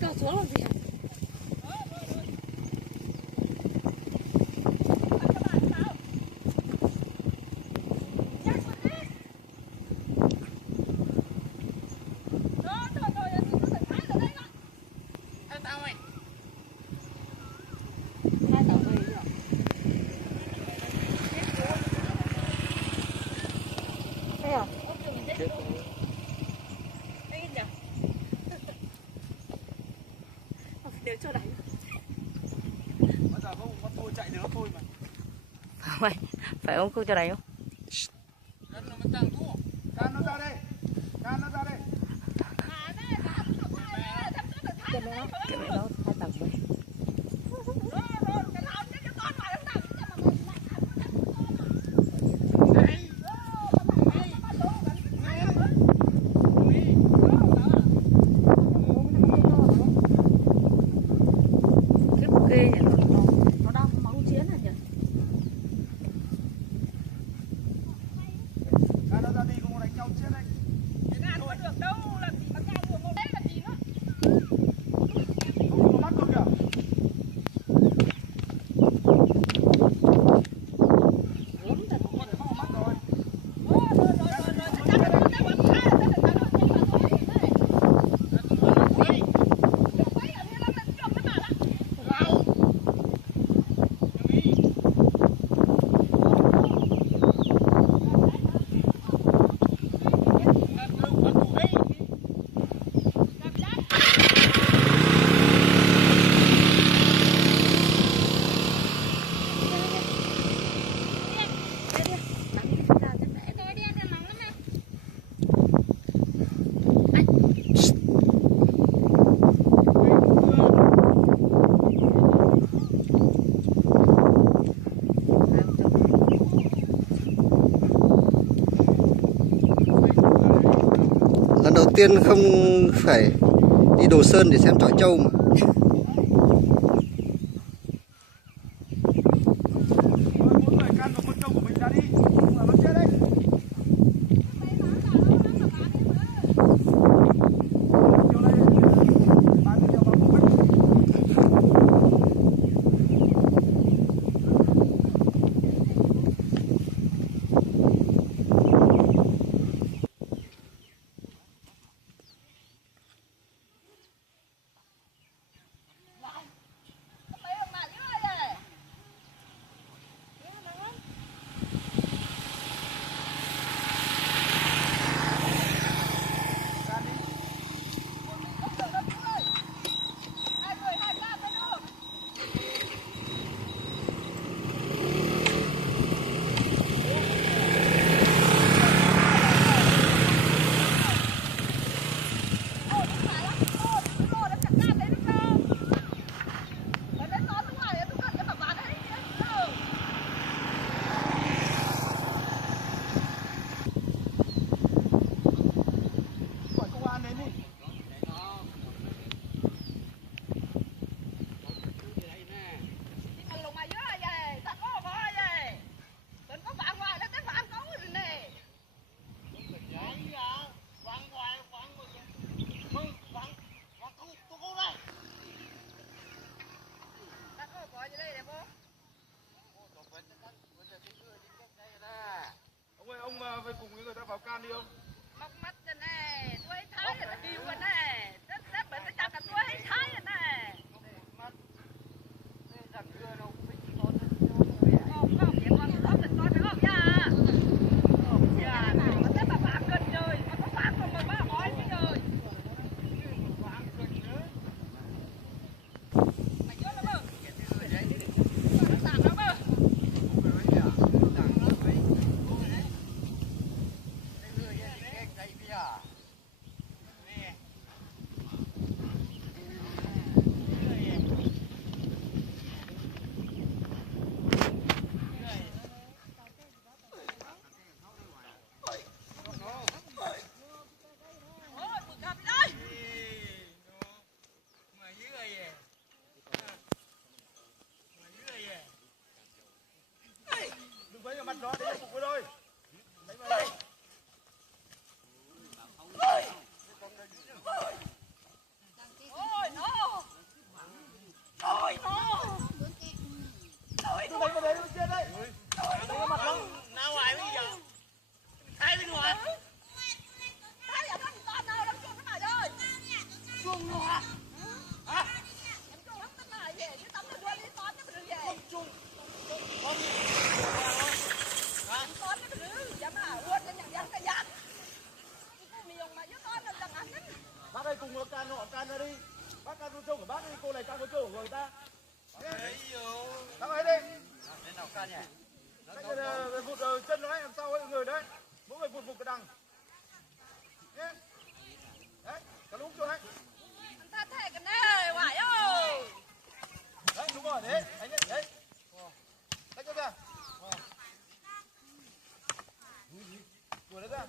Cờ xuống làm gì ạ? Hai tàu về rồi. Thấy không? Đều cho đánh. Bây giờ con tôi chạy nữa thôi mà. Phải không? Không cho đánh không? Can nó ra đây. Can nó ra đây. Cái này nó hai tàu về. Ghê nhỉ, nó đang máu chiến hả nhỉ? Can nó ra đi không có đánh nhau chết đấy. Không có mắt đâu kìa. Lần đầu tiên không phải đi Đồ Sơn để xem chọi trâu mà. Mỗi người can vào con trâu của mình ra đi. Không là nó chết đấy. Ông về cùng với người ta vào can đi không? Móc mắt cho này, tôi thấy là kêu rồi này, rất rất bởi tôi chắc là tôi thấy rồi này. Mắt, chẳng đưa đâu, không, vậy con không được con được không nha? Dạ, nó sẽ bà phạt cân rồi, mà có phạt không mà bà hỏi chứ rồi. Mày vô nó bơ, nó tàn nó bơ. Hãy subscribe cho kênh Ghiền Mì Gõ để không bỏ lỡ những video hấp dẫn. cái mặt đó để phục với đôi. Đánh vào đây. Ôi nó. Ôi nó. Ôi Tôi đánh vào đấy trên đây. Đánh cái mặt đó. nào ngoài bây giờ. Thay đi ngoài. Thay ở đó con nào đâm chuột cái này rồi. Chuột ngọa. Hả? Em chuột không tính này về chứ tao đưa đi con chứ mình về. Chuột. Con đi. Hả? Con nó cứ dám à uất cái nhang cái giặt. Cái miệng mà với con nó chẳng ăn. Bác ơi cùng can họ can ra đi. Bác can vô chung của bác đi, cô này can vô chung của người ta. Đấy vô. Bác ấy đi. Đến nào can nhỉ? Đấy vụt chân nó đấy, làm sao ấy người đấy. Mỗi người vụt cái đằng. Nhé. Đấy, cả lúc cho đấy. Ta thề cái này, hoài ơi. Đấy, đúng rồi, đấy, đánh đấy, đấy. Đánh cho ra. Đuổi nó ra.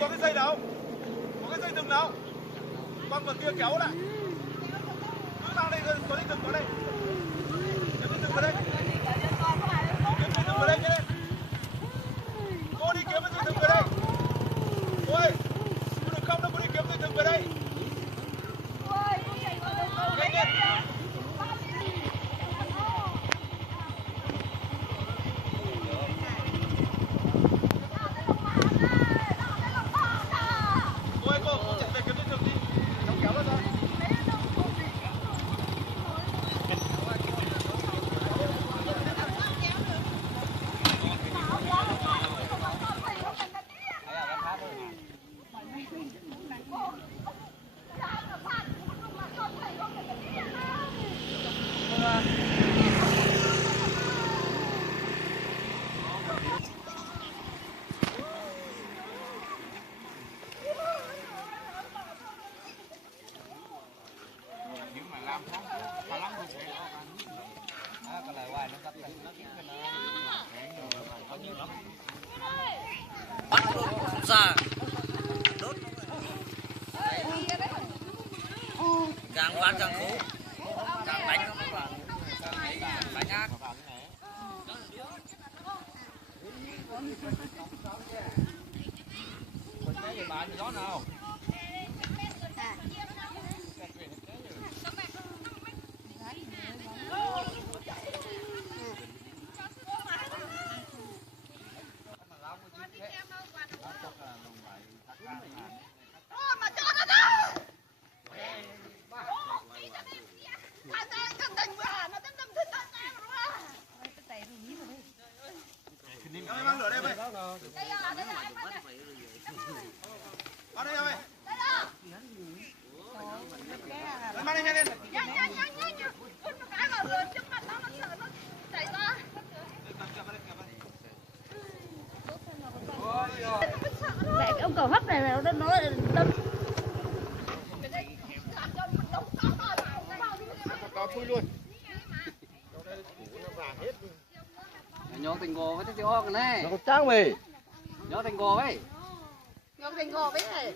Có cái dây đâu? Có cái dây thừng nào? Con vừa kia kéo lại. Cứ mang đây, có dây thừng vào đây. Kéo dây thừng vào đây. Kéo dây thừng vào đây nhé. Cô đi kiếm dây thừng vào đây. Cô ơi, cô đừng không đâu, cô đi kiếm dây thừng vào đây. Nhanh lên. Cô chạy về kiếm dây thừng đi. Cháu kéo nó ra. Bắt luôn không ra đốt càng bán càng khổ, càng đánh không vào, càng đánh ác. Cái gì bán thì đó nào? Em mang lửa đây mày. Ở đây mày. Mang đây nhanh lên. Mẹ cái ông cầu hấp này nó đâm. Có phui luôn. Nhỏ thành gò với cái ho cái này. Nó có trang về. Nhỏ thành gò ấy. Nhóc thành gò với này.